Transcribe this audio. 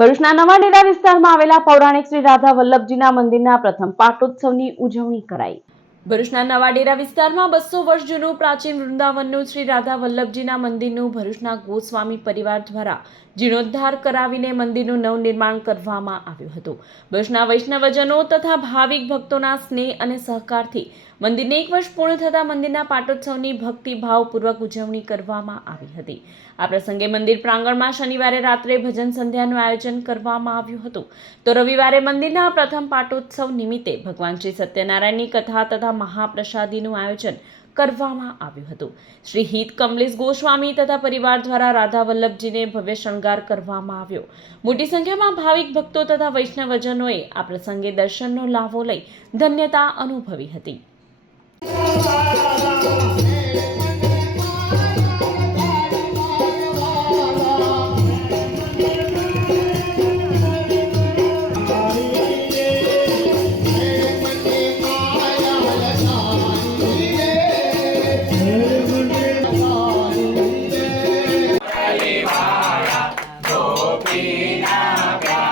ભરૂચના નવાડેરા વિસ્તારમાં આવેલા પૌરાણિક શ્રી રાધા વલ્લભજીના મંદિરના પ્રથમ પાટોત્સવની ઉજવણી કરાઈ. ભરૂચના નવાડેરા વિસ્તારમાં બસો વર્ષ જૂનું પ્રાચીન વૃંદાવનનું શ્રી રાધા વલ્લભજીના મંદિરનું ભરૂચના ગોસ્વામી પરિવાર દ્વારા જીર્ણોદ્ધાર કરાવીને મંદિરનું નવનિર્માણ કરવામાં આવ્યું હતું. ભરૂચના વૈષ્ણવજનો તથા ભાવિક ભક્તોના સ્નેહ અને સહકારથી મંદિરને એક વર્ષ પૂર્ણ થતાં મંદિરના પાટોત્સવની ભક્તિભાવપૂર્વક ઉજવણી કરવામાં આવી હતી. આ પ્રસંગે મંદિર પ્રાંગણમાં શનિવારે રાત્રે ભજન સંધ્યાનું આયોજન કરવામાં આવ્યું હતું. તો રવિવારે મંદિરના પ્રથમ પાટોત્સવ નિમિત્તે ભગવાન શ્રી સત્યનારાયણની કથા તથા મહાપ્રસાદીનું આયોજન કરવામાં આવ્યું હતું. શ્રી હિત કમલેશ ગોસ્વામી તથા પરિવાર દ્વારા રાધા વલ્લભજીને ભવ્ય શણગાર કરવામાં આવ્યો. મોટી સંખ્યામાં ભાવિક ભક્તો તથા વૈષ્ણવજનોએ આ પ્રસંગે દર્શનનો લાભો લઈ ધન્યતા અનુભવી હતી. Pina Blanca.